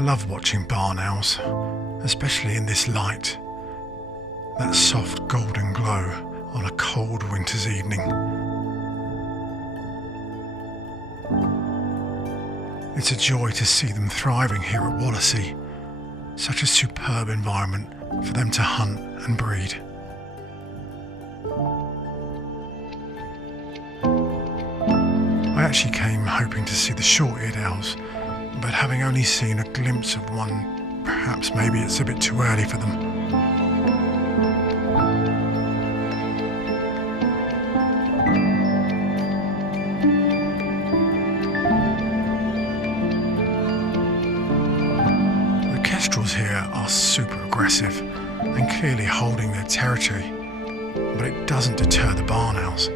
I love watching barn owls, especially in this light, that soft golden glow on a cold winter's evening. It's a joy to see them thriving here at Wallasey, such a superb environment for them to hunt and breed. I actually came hoping to see the short-eared owls, but having only seen a glimpse of one, perhaps maybe it's a bit too early for them. The kestrels here are super aggressive and clearly holding their territory, but it doesn't deter the barn owls.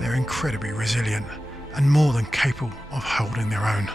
They're incredibly resilient and more than capable of holding their own.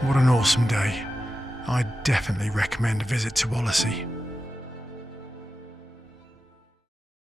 What an awesome day. I definitely recommend a visit to Wallasey.